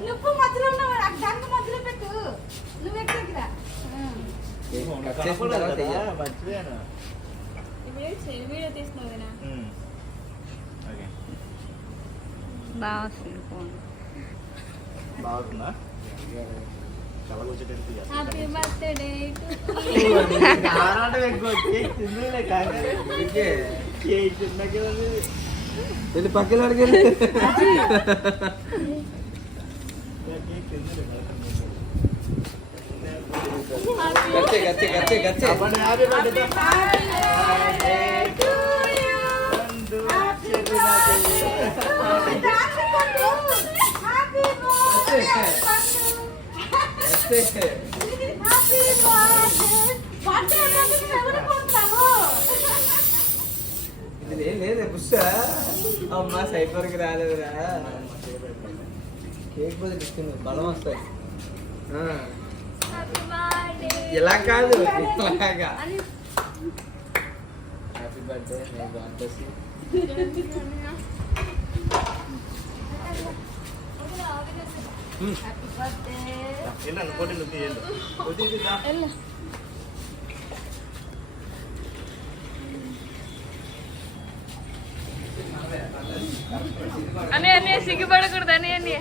నువ్వు మధ్యలో ఉన్నావు, ఆ గంగ మధ్యలో పెట్టు. నువ్వు ఎక్కడికి రా. మర్చిపోయాను. వీడియో తీస్తున్నావు. బాగుందా? హ్యాపీ బర్త్డే వెళ్ళి పక్కన అడిగేది గచ్చే గచ్చే గచ్చే గచ్చే ఇది లేదే పుష్ట అమ్మా సైట్ వరకు రాలేదురా కేక్ బదులు ఇస్తుంది బలం వస్తాయి ఇలా కాదు ఇట్లాగా హ్యాపీ బర్త్డే అని అని సిగ్గుపడకూడదు అని అని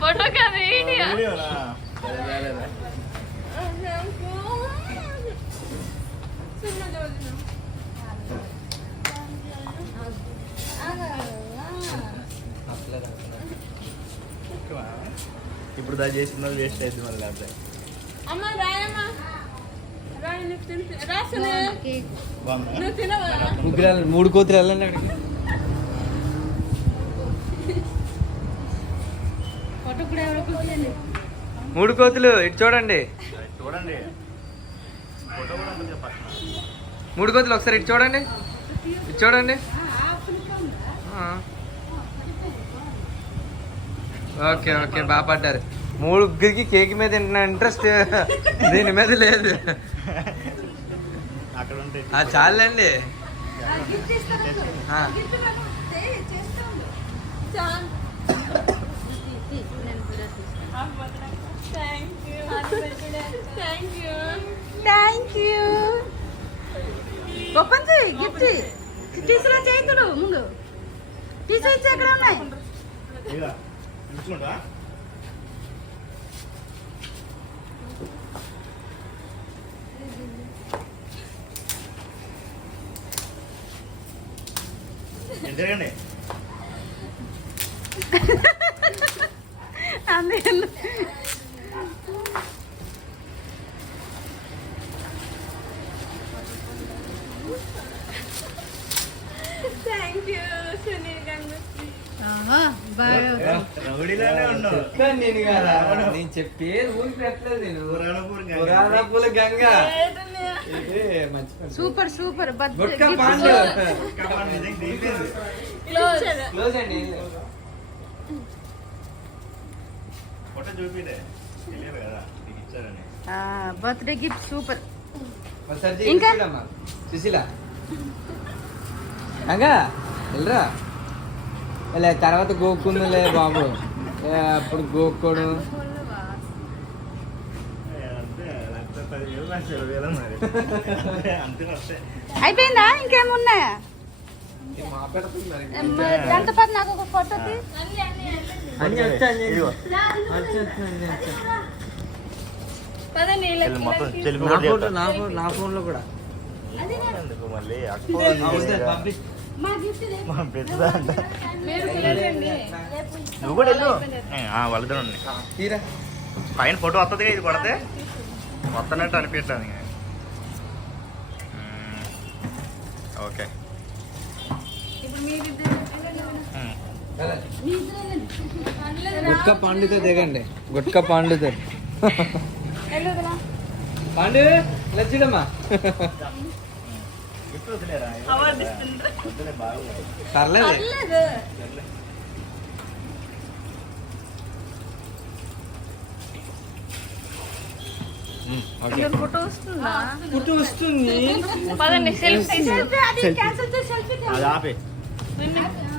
ఫోటో కాదు వీడియో ఇప్పుడు దా చేసిన వేస్ట్ అయింది మళ్ళీ లేకపోతే మూడు కోతులు వెళ్ళండి అక్కడికి మూడు కోతులు ఇటు చూడండి చూడండి మూడు కోతులు ఒకసారి ఇటు చూడండి ఇటు చూడండి ఓకే ఓకే బాగా పడ్డారు ముగ్గురికి కేక్ మీద ఇంట్రెస్ట్ దీని మీద లేదు చాలండి థ్యాంక్ యూ ఓపెన్ చేయి గిఫ్ట్ తీసుకురా చేతుడు ముందు తీసుకొచ్చి ఎక్కడ ఉన్నాయి ఎంతకండి అందుకని థ్యాంక్ యూ సునీల్ గంగశ్రీ రౌడీలోనే ఉన్నావు నేను కదా నేను చెప్పేది ఊరికి పెట్టలేదు నేను పురాణపూల గంగ సూపర్ సూపర్ గుట్కా పాండు క్లోజ్ అండి ఫోటో చూపిడే తెలియదు కదా నీకు ఇచ్చారని బర్త్డే గిఫ్ట్ సూపర్ ఒకసారి ఇంకా? చూడమ్మా సుశీల గంగ వెళ్ళరా లే తర్వాత గోక్కుందిలే బాబు అప్పుడు గోక్కోడు అయిపోయిందా ఇంకేమున్నాయా మా పెడుతుంది మరి గంట పాటు నాకు ఒక ఫోటో తీ అన్ని వచ్చా నా ఫోన్ లో కూడా మళ్ళీ పబ్లిక్ నువ్వు కూడా వెళ్ళు వాళ్ళతో తీరా పైన ఫోటో వస్తుంది ఇది కొడితే వస్తున్నట్టు అనిపించలేదు ఓకే గుట్కా పాండుతో దిగండి గుట్కా పాండుతో పాండు లచ్చిడమ్మా పర్లేదు ఇక్కడ ఫోటో వస్తుందా ఫోటో వస్తుంది. పదండి సెల్ఫీ సెల్ఫీ అది క్యాన్సిల్ చేసి సెల్ఫీ అది ఆపే తీసుకో